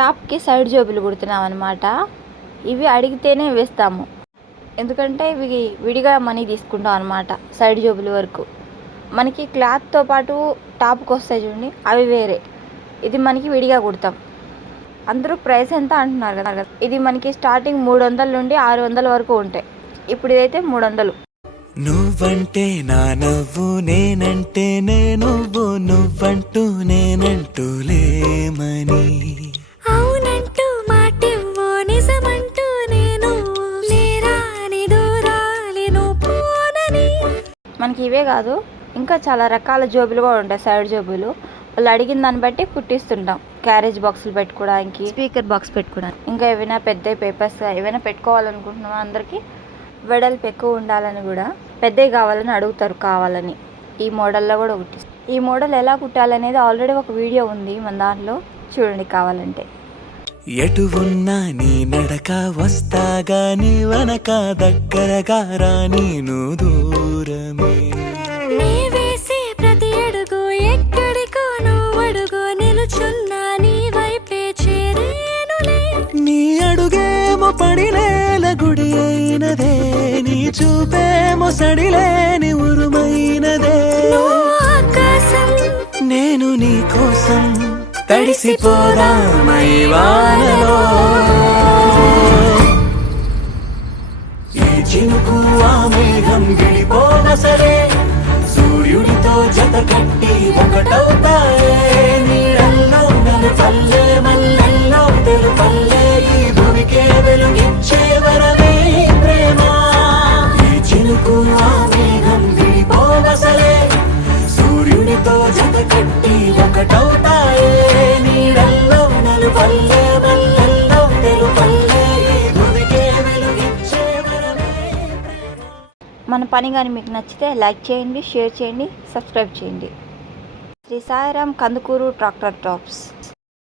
టాప్కి side జోబులు కుడుతున్నాం అనమాట ఇవి అడిగితేనే వేస్తాము. ఎందుకంటే ఇవి విడిగా మనీ తీసుకుంటాం అనమాట సైడ్ జోబుల వరకు. మనకి క్లాత్తో పాటు టాప్కి వస్తాయి చూడండి అవి వేరే. ఇది మనకి విడిగా కుడతాం. అందరూ ప్రైస్ ఎంత అంటున్నారు కదా ఇది మనకి స్టార్టింగ్ మూడు వందల నుండి ఆరు వందల వరకు ఉంటాయి. ఇప్పుడు ఇదైతే మూడు వందలు నువ్వంటే నా నవ్వు నేనంటే నే నువ్వు. నువ్వంటూ నేనంటూ లేమని మనకి ఇవే కాదు ఇంకా చాలా రకాల జోబులు కూడా ఉంటాయి సైడ్ జోబులు. వాళ్ళు అడిగిన దాన్ని బట్టి కుట్టిస్తుంటాం. క్యారేజ్ బాక్సులు పెట్టుకోవడానికి. స్పీకర్ బాక్స్ పెట్టుకోవడానికి. ఇంకా ఏవైనా పెద్ద పేపర్స్ ఏవైనా పెట్టుకోవాలనుకుంటున్నాం అందరికీ? వెడల్పు ఎక్కువ ఉండాలని కూడా పెద్దవి కావాలని అడుగుతారు కావాలని. ఈ మోడల్లో కూడా కుట్టిస్తాం ఈ మోడల్ ఎలా కుట్టాలనేది ఆల్రెడీ ఒక వీడియో ఉంది మన దాంట్లో. చూడండి కావాలంటే. ఎటు ఉన్నా నీ నడక వస్తాగా నీ వనక దగ్గరగా రాని నువ్వు దూరమే నీ అడుగేమో పడినేల గుడి అయినదే నీ చూపేమో సడిలేని ఉరుమైనదే నేను నీ కోసం తడిసిపోదామై వానలో. ఈ చినుకు ఆ మేఘం విడిపోన సరే నీతో జత కట్టి ఒకటవుతాయే. నీడల్లో నలు పల్లె మల్లెల్లో తెలు పల్లె మన పని కానీ మీకు నచ్చితే లైక్ చేయండి షేర్ చేయండి సబ్స్క్రైబ్ చేయండి. Sri Sairam Kandukur tractor tops.